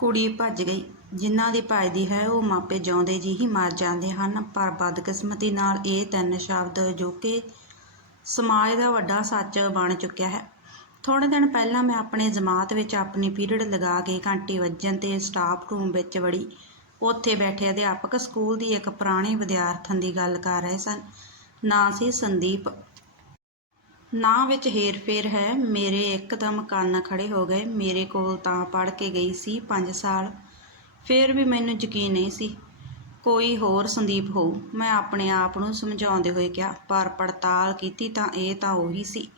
ਕੁੜੀ ਭੱਜ ਗਈ। ਜਿਨ੍ਹਾਂ ਦੀ ਭੱਜਦੀ ਹੈ, ਉਹ ਮਾਪੇ ਜਿਉਂਦੇ ਜੀ ਹੀ ਮਰ ਜਾਂਦੇ ਹਨ, ਪਰ ਬਦਕਿਸਮਤੀ ਨਾਲ ਇਹ ਤਿੰਨ ਸ਼ਬਦ ਜੋ ਕਿ ਸਮਾਜ ਦਾ ਵੱਡਾ ਸੱਚ ਬਣ ਚੁੱਕਿਆ ਹੈ। ਥੋੜ੍ਹੇ ਦਿਨ ਪਹਿਲਾਂ ਮੈਂ ਆਪਣੇ ਜਮਾਤ ਵਿੱਚ ਆਪਣੀ ਪੀਰੀਅਡ ਲਗਾ ਕੇ ਘੰਟੀ ਵੱਜਣ ਤੇ ਸਟਾਫ ਰੂਮ ਵਿੱਚ ਵੜੀ। ਉੱਥੇ ਬੈਠੇ ਅਧਿਆਪਕ ਸਕੂਲ ਦੀ ਇੱਕ ਪੁਰਾਣੀ ਵਿਦਿਆਰਥਣ ਦੀ ਗੱਲ ਕਰ ਰਹੇ ਸਨ। ਨਾਂ ਸੀ ਸੰਦੀਪ। ਨਾਂ ਵਿੱਚ ਹੇਰ-ਫੇਰ ਹੈ। ਮੇਰੇ ਇੱਕਦਮ ਕੰਨ ਖੜੇ ਹੋ ਗਏ। ਮੇਰੇ ਕੋਲ ਤਾਂ ਪੜ੍ਹ ਕੇ ਗਈ ਸੀ 5 ਸਾਲ। ਫਿਰ ਵੀ ਮੈਨੂੰ ਯਕੀਨ ਨਹੀਂ ਸੀ। ਕੋਈ ਹੋਰ ਸੰਦੀਪ ਹੋਊ। ਮੈਂ ਆਪਣੇ ਆਪ ਨੂੰ ਸਮਝਾਉਂਦੇ ਹੋਏ ਕਿਹਾ, ਪਰ ਪੜਤਾਲ ਕੀਤੀ ਤਾਂ ਇਹ ਤਾਂ ਉਹੀ ਸੀ।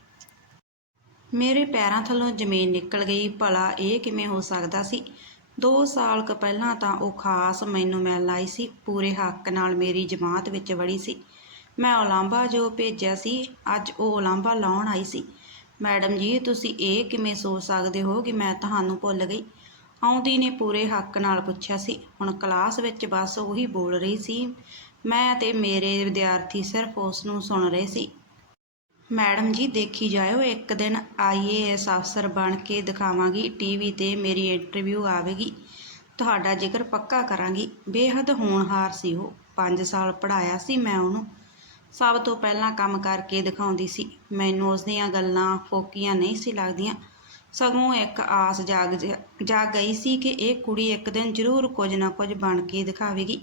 ਮੇਰੇ ਪੈਰਾਂ ਥੱਲੋਂ ਜ਼ਮੀਨ ਨਿਕਲ ਗਈ। ਭਲਾ ਇਹ ਕਿਵੇਂ ਹੋ ਸਕਦਾ ਸੀ? 2 ਸਾਲ ਕੁ ਪਹਿਲਾਂ ਤਾਂ ਉਹ ਖਾਸ ਮੈਨੂੰ ਮਿਲਣ ਆਈ ਸੀ। ਪੂਰੇ ਹੱਕ ਨਾਲ ਮੇਰੀ ਜਮਾਤ ਵਿੱਚ ਵੜੀ ਸੀ। ਮੈਂ ਉਲਾਂਭਾ ਜੋ ਭੇਜਿਆ ਸੀ, ਅੱਜ ਉਹ ਉਲਾਂਭਾ ਲਾਉਣ ਆਈ ਸੀ। ਮੈਡਮ ਜੀ, ਤੁਸੀਂ ਇਹ ਕਿਵੇਂ ਸੋਚ ਸਕਦੇ ਹੋ ਕਿ ਮੈਂ ਤੁਹਾਨੂੰ ਭੁੱਲ ਗਈ? ਆਉਂਦੀ ਨੇ ਪੂਰੇ ਹੱਕ ਨਾਲ ਪੁੱਛਿਆ ਸੀ। ਹੁਣ ਕਲਾਸ ਵਿੱਚ ਬਸ ਉਹੀ ਬੋਲ ਰਹੀ ਸੀ। ਮੈਂ ਤੇ ਮੇਰੇ ਵਿਦਿਆਰਥੀ ਸਿਰਫ ਉਸ ਨੂੰ ਸੁਣ ਰਹੇ ਸੀ। ਮੈਡਮ ਜੀ, ਦੇਖੀ ਜਾਇਓ, ਇੱਕ ਦਿਨ ਆਈਏਐਸ ਅਫਸਰ ਬਣ ਕੇ ਦਿਖਾਵਾਂਗੀ ਟੀਵੀ ਤੇ ਮੇਰੀ ਇੰਟਰਵਿਊ ਆਵੇਗੀ। ਤੁਹਾਡਾ ਜ਼ਿਕਰ ਪੱਕਾ ਕਰਾਂਗੀ। ਬੇਹੱਦ ਹੋਣਹਾਰ ਸੀ ਉਹ। 5 ਸਾਲ ਪੜਾਇਆ ਸੀ ਮੈਂ ਉਹਨੂੰ। ਸਭ ਤੋਂ ਪਹਿਲਾਂ ਕੰਮ ਕਰਕੇ ਦਿਖਾਉਂਦੀ ਸੀ। ਮੈਨੂੰ ਉਸ ਦੀਆਂ ਗੱਲਾਂ ਫੋਕੀਆਂ ਨਹੀਂ ਸੀ ਲੱਗਦੀਆਂ। ਸਗੋਂ ਇੱਕ ਆਸ ਜਾਗ ਜਾਗ ਗਈ ਸੀ ਕਿ ਇਹ ਕੁੜੀ ਇੱਕ ਦਿਨ ਜ਼ਰੂਰ ਕੁਝ ਨਾ ਕੁਝ ਬਣ ਕੇ ਦਿਖਾਵੇਗੀ।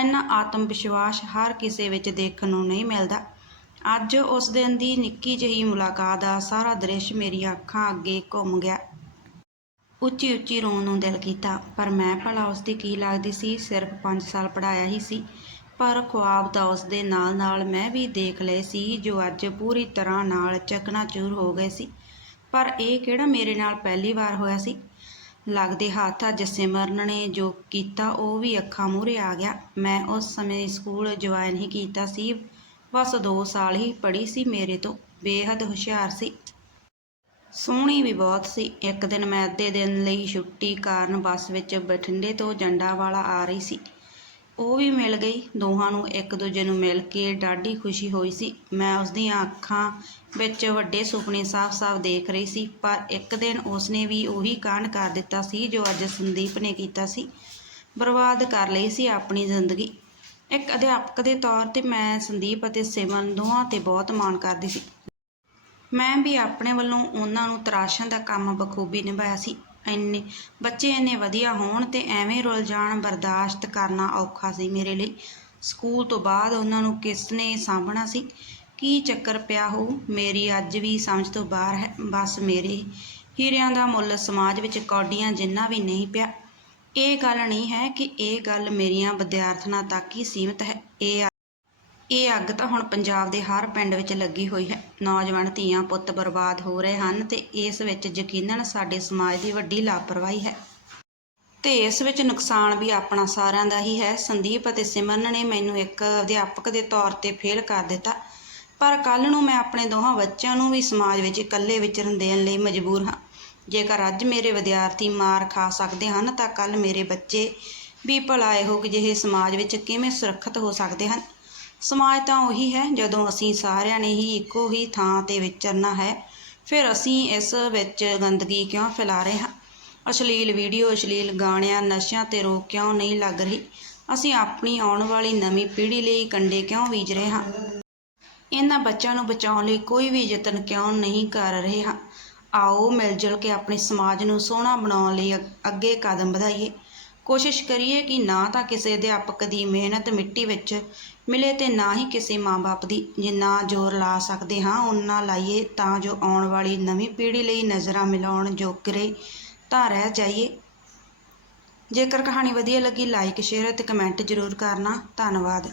ਇੰਨਾ ਆਤਮ ਵਿਸ਼ਵਾਸ ਹਰ ਕਿਸੇ ਵਿੱਚ ਦੇਖਣ ਨੂੰ ਨਹੀਂ ਮਿਲਦਾ। ਅੱਜ ਉਸ ਦਿਨ ਦੀ ਨਿੱਕੀ ਜਿਹੀ ਮੁਲਾਕਾਤ ਦਾ ਸਾਰਾ ਦ੍ਰਿਸ਼ ਮੇਰੀਆਂ ਅੱਖਾਂ ਅੱਗੇ ਘੁੰਮ ਗਿਆ। ਉੱਚੀ ਉੱਚੀ ਰੋਣ ਨੂੰ ਦਿਲ ਕੀਤਾ, ਪਰ ਮੈਂ ਭਲਾ ਉਸ ਦੀ ਕੀ ਲੱਗਦੀ ਸੀ, ਸਿਰਫ 5 ਸਾਲ ਪੜਾਇਆ ਹੀ ਸੀ। ਪਰ ਖੁਆਬ ਤਾਂ ਉਸ ਦੇ ਨਾਲ ਨਾਲ ਮੈਂ ਵੀ ਦੇਖ ਲਏ ਸੀ, ਜੋ ਅੱਜ ਪੂਰੀ ਤਰ੍ਹਾਂ ਨਾਲ ਚਕਨਾਚੂਰ ਹੋ ਗਏ ਸੀ। ਪਰ ਇਹ ਕਿਹੜਾ ਮੇਰੇ ਨਾਲ ਪਹਿਲੀ ਵਾਰ ਹੋਇਆ ਸੀ? ਲੱਗਦੇ ਹੱਥ ਅੱਜ ਸਿਮਰਨ ਨੇ ਜੋ ਕੀਤਾ, ਉਹ ਵੀ ਅੱਖਾਂ ਮੂਹਰੇ ਆ ਗਿਆ। ਮੈਂ ਉਸ ਸਮੇਂ ਸਕੂਲ ਜੁਆਇਨ ਹੀ ਕੀਤਾ ਸੀ। ਬਸ 2 ਸਾਲ ਹੀ ਪੜ੍ਹੀ ਸੀ ਮੇਰੇ ਤੋਂ। ਬੇਹੱਦ ਹੁਸ਼ਿਆਰ ਸੀ। ਸੋਹਣੀ ਵੀ ਬਹੁਤ ਸੀ। ਇੱਕ ਦਿਨ ਮੈਂ ਅੱਧੇ ਦਿਨ ਲਈ ਛੁੱਟੀ ਕਾਰਨ ਬੱਸ ਵਿੱਚ ਬਠਿੰਡੇ ਤੋਂ ਜੰਡਾਵਾਲਾ ਆ ਰਹੀ ਸੀ। ਉਹ ਵੀ ਮਿਲ ਗਈ। ਦੋਹਾਂ ਨੂੰ ਇੱਕ ਦੂਜੇ ਨੂੰ ਮਿਲ ਕੇ ਡਾਢੀ ਖੁਸ਼ੀ ਹੋਈ ਸੀ। ਮੈਂ ਉਸ ਦੀਆਂ ਅੱਖਾਂ ਵਿੱਚ ਵੱਡੇ ਸੁਪਨੇ ਸਾਫ਼-ਸਾਫ਼ ਦੇਖ ਰਹੀ ਸੀ, ਪਰ ਇੱਕ ਦਿਨ ਉਸਨੇ ਵੀ ਉਹੀ ਕਾਂਡ ਕਰ ਦਿੱਤਾ ਸੀ ਜੋ ਅੱਜ ਸੰਦੀਪ ਨੇ ਕੀਤਾ ਸੀ। ਬਰਬਾਦ ਕਰ ਲਈ ਸੀ ਆਪਣੀ ਜ਼ਿੰਦਗੀ। ਇੱਕ ਅਧਿਆਪਕ ਦੇ ਤੌਰ ਤੇ ਮੈਂ ਸੰਦੀਪ ਅਤੇ ਸਿਮਨ ਦੋਹਾਂ ਤੇ ਬਹੁਤ ਮਾਣ ਕਰਦੀ ਸੀ। ਮੈਂ ਵੀ ਆਪਣੇ ਵੱਲੋਂ ਉਹਨਾਂ ਨੂੰ ਤਰਾਸ਼ਣ ਦਾ ਕੰਮ ਬਖੂਬੀ ਨਿਭਾਇਆ ਸੀ। ਇੰਨੇ, ਬੱਚੇ ਇੰਨੇ ਵਧੀਆ ਹੋਣ ਤੇ ਐਵੇਂ ਰੁਲ ਜਾਣ ਬਰਦਾਸ਼ਤ ਕਰਨਾ ਔਖਾ ਸੀ ਮੇਰੇ ਲਈ। ਸਕੂਲ ਤੋਂ ਬਾਅਦ ਉਹਨਾਂ ਨੂੰ ਕਿਸ ਨੇ ਸਾਂਭਣਾ ਸੀ? ਕੀ ਚੱਕਰ ਪਿਆ ਹੋ ਮੇਰੀ ਅੱਜ ਵੀ ਸਮਝ ਤੋਂ ਬਾਹਰ ਹੈ। ਬਸ ਮੇਰੇ ਹੀਰਿਆਂ ਦਾ ਮੁੱਲ ਸਮਾਜ ਵਿੱਚ ਕੌਡੀਆਂ ਜਿੰਨਾ ਵੀ ਨਹੀਂ ਪਿਆ। ਇਹ ਗੱਲ ਨਹੀਂ ਹੈ ਕਿ ਇਹ ਗੱਲ ਮੇਰੀਆਂ ਵਿਦਿਆਰਥਣਾਂ ਤੱਕ ਹੀ ਸੀਮਿਤ ਹੈ। ਇਹ ਇਹ ਅੱਗ ਤਾਂ ਹੁਣ ਪੰਜਾਬ ਦੇ ਹਰ ਪਿੰਡ ਵਿੱਚ ਲੱਗੀ ਹੋਈ ਹੈ। ਨੌਜਵਾਨ ਧੀਆਂ ਪੁੱਤ ਬਰਬਾਦ ਹੋ ਰਹੇ ਹਨ ਤੇ ਇਸ ਵਿੱਚ ਯਕੀਨਨ ਸਾਡੇ ਸਮਾਜ ਦੀ ਵੱਡੀ ਲਾਪਰਵਾਹੀ ਹੈ। ਤੇ ਇਸ ਵਿੱਚ ਨੁਕਸਾਨ ਵੀ ਆਪਣਾ ਸਾਰਿਆਂ ਦਾ ਹੀ ਹੈ। ਸੰਦੀਪ ਅਤੇ ਸਿਮਰਨ ਨੇ ਮੈਨੂੰ ਇੱਕ ਅਧਿਆਪਕ ਦੇ ਤੌਰ ਤੇ ਫੇਲ ਕਰ ਦਿੱਤਾ। ਪਰ ਕੱਲ ਨੂੰ ਮੈਂ ਆਪਣੇ ਦੋਹਾਂ ਬੱਚਿਆਂ ਨੂੰ ਵੀ ਸਮਾਜ ਵਿੱਚ ਇਕੱਲੇ ਵਿਚਰਨ ਦੇਣ ਲਈ ਮਜਬੂਰ ਹਾਂ। ਜੇਕਰ ਅੱਜ ਮੇਰੇ ਵਿਦਿਆਰਥੀ ਮਾਰ ਖਾ ਸਕਦੇ ਹਨ ਤਾਂ ਕੱਲ ਮੇਰੇ ਬੱਚੇ ਵੀ ਭਲਾ ਇਹੋ ਜਿਹੇ ਸਮਾਜ ਵਿੱਚ ਕਿਵੇਂ ਸੁਰੱਖਿਅਤ ਹੋ ਸਕਦੇ ਹਨ? ਸਮਾਜ ਤਾਂ ਉਹੀ ਹੈ, ਜਦੋਂ ਅਸੀਂ ਸਾਰਿਆਂ ਨੇ ਹੀ ਇੱਕੋ ਹੀ ਥਾਂ ਤੇ ਵਿਚਰਨਾ ਹੈ, ਫਿਰ ਅਸੀਂ ਇਸ ਵਿੱਚ ਗੰਦਗੀ ਕਿਉਂ ਫੈਲਾ ਰਹੇ ਹਾਂ? ਅਸ਼ਲੀਲ ਵੀਡੀਓ, ਅਸ਼ਲੀਲ ਗਾਣਿਆਂ, ਨਸ਼ਿਆਂ ਤੇ ਰੋਕ ਕਿਉਂ ਨਹੀਂ ਲੱਗ ਰਹੀ? ਅਸੀਂ ਆਪਣੀ ਆਉਣ ਵਾਲੀ ਨਵੀਂ ਪੀੜ੍ਹੀ ਲਈ ਕੰਡੇ ਕਿਉਂ ਬੀਜ ਰਹੇ ਹਾਂ? ਇਹਨਾਂ ਬੱਚਿਆਂ ਨੂੰ ਬਚਾਉਣ ਲਈ ਕੋਈ ਵੀ ਯਤਨ ਕਿਉਂ ਨਹੀਂ ਕਰ ਰਹੇ ਹਾਂ? ਆਓ ਮਿਲ ਜੁਲ ਕੇ ਆਪਣੇ ਸਮਾਜ ਨੂੰ ਸੋਹਣਾ ਬਣਾਉਣ ਲਈ ਅ- ਅੱਗੇ ਕਦਮ ਵਧਾਈਏ। ਕੋਸ਼ਿਸ਼ ਕਰੀਏ ਕਿ ਨਾ ਤਾਂ ਕਿਸੇ ਅਧਿਆਪਕ ਦੀ ਮਿਹਨਤ ਮਿੱਟੀ ਵਿੱਚ ਮਿਲੇ ਤੇ ਨਾ ਹੀ ਕਿਸੇ ਮਾਂ-ਬਾਪ ਦੀ ਜਿੰਨਾ ਜ਼ੋਰ ਲਾ ਸਕਦੇ ਹਾਂ ਉਨਾ ਲਾਈਏ ਤਾਂ ਜੋ ਆਉਣ ਵਾਲੀ ਨਵੀਂ ਪੀੜ੍ਹੀ ਲਈ ਨਜ਼ਰਾਂ ਮਿਲਾਉਣ ਜੋਗਰੇ ਤਾਂ ਰਹਿ ਜਾਈਏ। ਜੇਕਰ ਕਹਾਣੀ ਵਧੀਆ ਲੱਗੀ ਲਾਈਕ ਸ਼ੇਅਰ ਅਤੇ ਕਮੈਂਟ ਜ਼ਰੂਰ ਕਰਨਾ। ਧੰਨਵਾਦ।